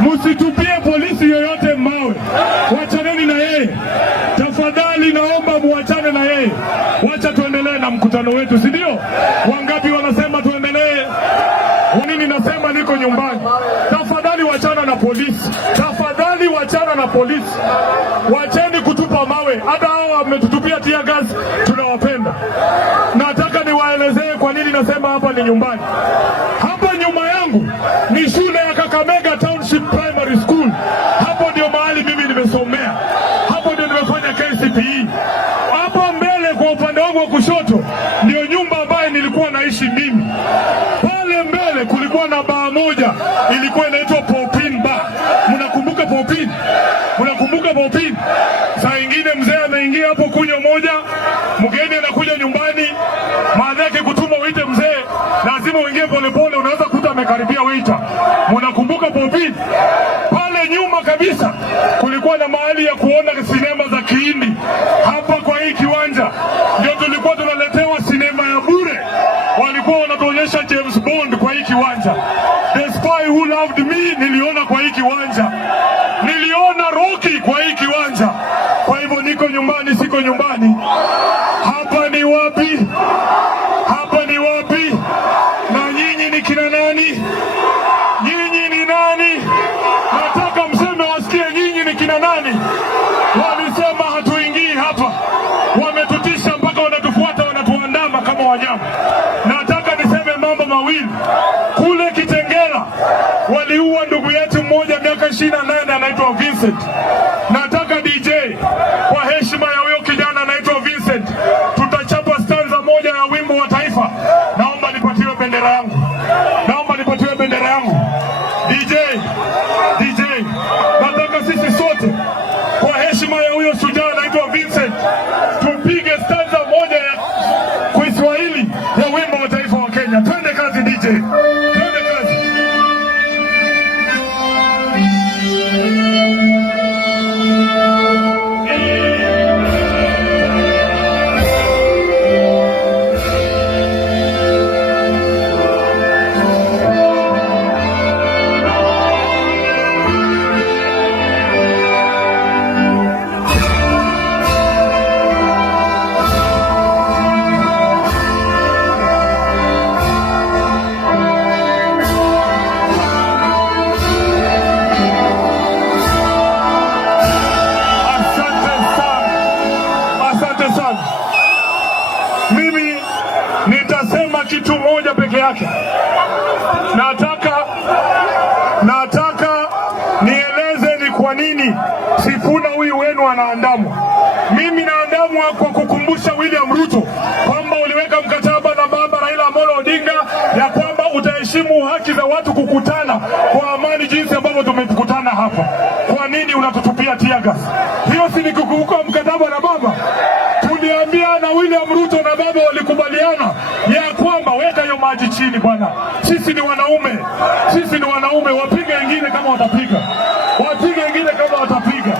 Msitupie polisi yoyote mawe. Wachaneni na yeye. Tafadhali naomba muachane na yeye. Wacha tuendelee na mkutano wetu, si ndio? Wangapi wanasema tuendelee? Nini nasema niko nyumbani. Tafadhali wachana na polisi. Tafadhali wachana na polisi. Wacheni kutupa mawe. Hata hao wametutupia tear gas, tunawapenda. Nataka niwaelezee kwa nini nasema hapa ni nyumbani. Hapa nyuma yangu ni shule ya Kakamega Township Primary School. Hapo ndio mahali mimi nimesomea. Hapo ndio nimefanya KCPE. Hapo mbele kwa upande wangu wa kushoto ndio nyumba ambayo nilikuwa naishi mimi. Pale mbele kulikuwa na baa moja ilikuwa inaitwa Popin Bar. Mnakumbuka Popin? Mnakumbuka Popin? Saa ingine mzee ameingia hapo kunywa moja, mgeni anakuja nyumbani, maana yake kutuma uite mzee, lazima uingie polepole, unaweza kuta amekaribia waiter. Mnakumbuka Popin? Pale nyuma kabisa kulikuwa na mahali ya kuona sinema za Kihindi. Hapa kwa hii kiwanja ndio tulikuwa tunaletewa sinema ya bure. Walikuwa wanatuonyesha James Bond kwa hii kiwanja. The Spy Who Loved Me niliona kwa hii kiwanja. Niliona Rocky kwa hii kiwanja. Kwa hivyo niko nyumbani, siko nyumbani. Hapa ni wapi? Hapa ni wapi? Na nyinyi ni kina nani? Nyinyi ni nani? Nataka mseme wasikie nyinyi ni kina nani. Walisema hatuingii hapa. Wametutisha mpaka wanatufuata, wanatuandama kama wanyama. Nataka niseme mambo mawili. Kule Kitengela waliua ndugu yetu mmoja miaka 28 anaitwa Vincent. Nataka DJ kwa heshima ya huyo kijana anaitwa Vincent, tutachapa stanza moja ya wimbo wa taifa. Naomba nipatiwe bendera yangu. Naomba nipatiwe bendera yangu. DJ, nataka sisi sote kwa heshima ya huyo shujaa anaitwa Vincent tupige stanza moja ya kwa Kiswahili ya wimbo wa taifa wa Kenya. Twende kazi DJ. Twende kazi. Mimi nitasema kitu moja peke yake. Nataka nieleze ni kwa nini Sifuna huyu wenu anaandamwa. Mimi naandamwa kwa kukumbusha William Ruto kwamba uliweka mkataba na baba Raila Amolo Odinga ya kwamba utaheshimu haki za watu kukutana kwa amani jinsi ambavyo tumekutana hapa. Kwa nini unatutupia tear gas? Hiyo si ni kukuvuka mkataba na baba? Tuliambia na William Ruto na baba walikubaliana ya kwamba weka hiyo maji chini bwana. Sisi ni wanaume. Sisi ni wanaume, wapige wengine kama watapiga. Wapige wengine kama watapiga.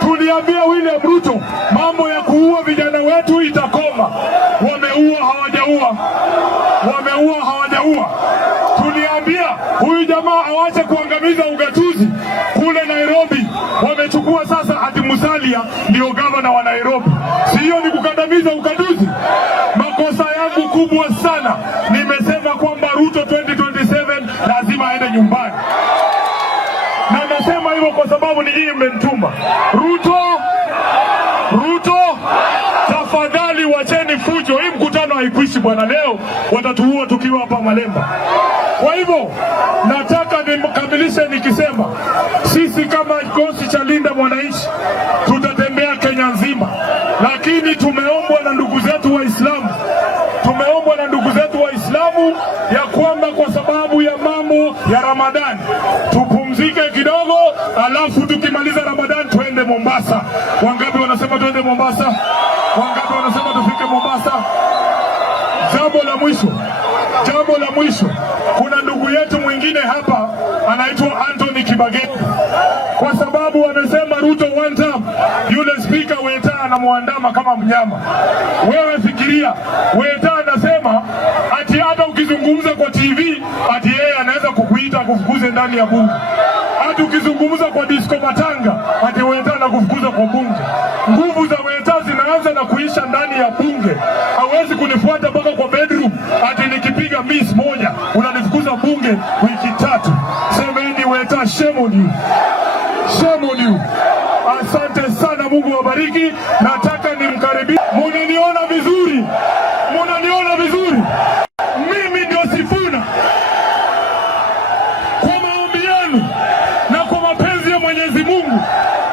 Tuliambia William Ruto mambo ya kuua vijana wetu itakoma. Wameua hawajaua. Wameua hawajaua. Tuliambia huyu jamaa awache kuangamiza ugatuzi kule Nairobi. Wamechukua sasa ati Musalia ndio gavana wa Nairobi. Si hiyo ni kukandamiza ugatuzi? Makosa yangu kubwa sana. Nimesema kwamba Ruto 2027 lazima aende nyumbani. Na nasema hivyo kwa sababu ni hii mmentuma. Ruto, tafadhali wacheni fujo. Hii mkutano haikuishi bwana, leo watatuua tukiwa hapa Malemba. Kwa hivyo nataka nikamilishe nikisema sisi kama kikosi cha Linda Mwananchi tutatembea Kenya nzima, lakini tumeombwa na ndugu zetu Waislamu. Tumeombwa na ndugu zetu Waislamu ya kwamba kwa sababu ya mambo ya Ramadhani tupumzike kidogo, alafu tukimaliza Ramadhani tuende Mombasa. Wangapi wanasema tuende Mombasa? Wangapi wanasema tufike Mombasa? Jambo la mwisho, kuna ndugu yetu mwingine hapa anaitwa Anthony Kibageni. Kwa sababu wamesema Ruto one term, yule speaker Weta anamwandama kama mnyama. Wewe fikiria, Weta anasema ati hata ukizungumza kwa TV ati yeye anaweza kukuita kufukuze ndani ya bunge. Ati ukizungumza kwa disco matanga ati Weta anakufukuza kwa bunge. Nguvu za Weta zinaanza na kuisha ndani ya bunge. Hawezi kunifuata mpaka kwa bedroom ati nikipiga miss moja unanifukuza bunge wiki 3. Semeni Weta, shame on you. Shame on you. Asante sana, Mungu wabariki. Nataka nimkaribishe. Munaniona vizuri? Munaniona vizuri? Mimi ndio Sifuna. Kwa maombi yenu na kwa mapenzi ya Mwenyezi Mungu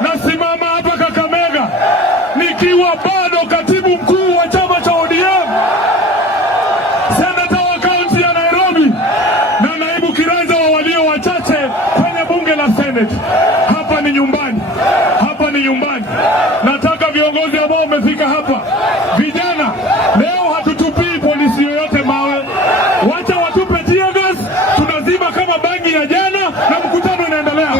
nasimama hapa Kakamega nikiwa bado katibu mkuu wa chama cha ODM, senata wa kaunti ya Nairobi na naibu kiranja wa walio wachache kwenye bunge la Senate. Hapa ni nyumbani. Hapa ni nyumbani. Nataka viongozi ambao wamefika hapa, vijana, leo hatutupii polisi yoyote mawe. Wacha watupe tear gas, tunazima kama bangi ya jana na mkutano unaendelea.